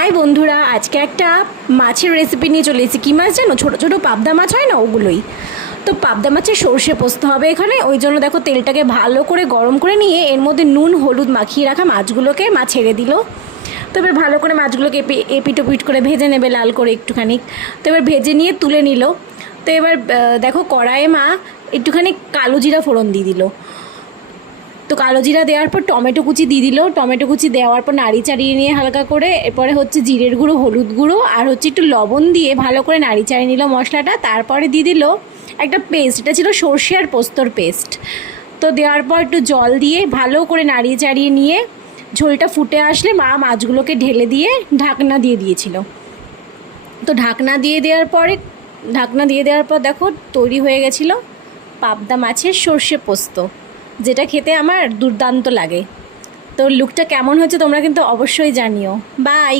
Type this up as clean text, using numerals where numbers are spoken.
High বন্ধুরা, আজকে একটা মাছের রেসিপি নিয়ে চলে এসেছি। কী মাছ জানো? ছোটো ছোটো পাবদা মাছ হয় না, ওগুলোই। তো পাবদা মাছের সর্ষে পোস্ত হবে এখানে। ওই জন্য দেখো তেলটাকে ভালো করে গরম করে নিয়ে এর মধ্যে নুন হলুদ মাখিয়ে রাখা মাছগুলোকে মা ছেড়ে দিল। তো এবার ভালো করে মাছগুলোকে এপিট ওপিট করে ভেজে নেবে লাল করে একটুখানি। তো এবার ভেজে নিয়ে তুলে নিল। তো এবার দেখো কড়াইয়ে মা একটুখানি কালো জিরা ফোড়ন দিয়ে দিল। তো কালো জিরা দেওয়ার পর টমেটো কুচি দিয়ে দিল। টমেটো কুচি দেওয়ার পর নাড়ি চাড়িয়ে নিয়ে হালকা করে, এরপরে হচ্ছে জিরের গুঁড়ো, হলুদ গুঁড়ো আর হচ্ছে একটু লবণ দিয়ে ভালো করে নাড়ি চাড়িয়ে নিল মশলাটা। তারপরে দিয়ে দিল একটা পেস্ট, এটা ছিল সর্ষে আর পোস্তর পেস্ট। তো দেওয়ার পর একটু জল দিয়ে ভালো করে নাড়িয়ে চাড়িয়ে নিয়ে ঝোলটা ফুটে আসলে মা মাছগুলোকে ঢেলে দিয়ে ঢাকনা দিয়ে দিয়েছিল। তো ঢাকনা দিয়ে দেওয়ার পর দেখো তৈরি হয়ে গেছিলো পাবদা মাছের সর্ষে পোস্ত, যেটা খেতে আমার দুর্দান্ত লাগে। তো লুকটা কেমন হচ্ছে তোমরা কিন্তু অবশ্যই জানিও। বাই।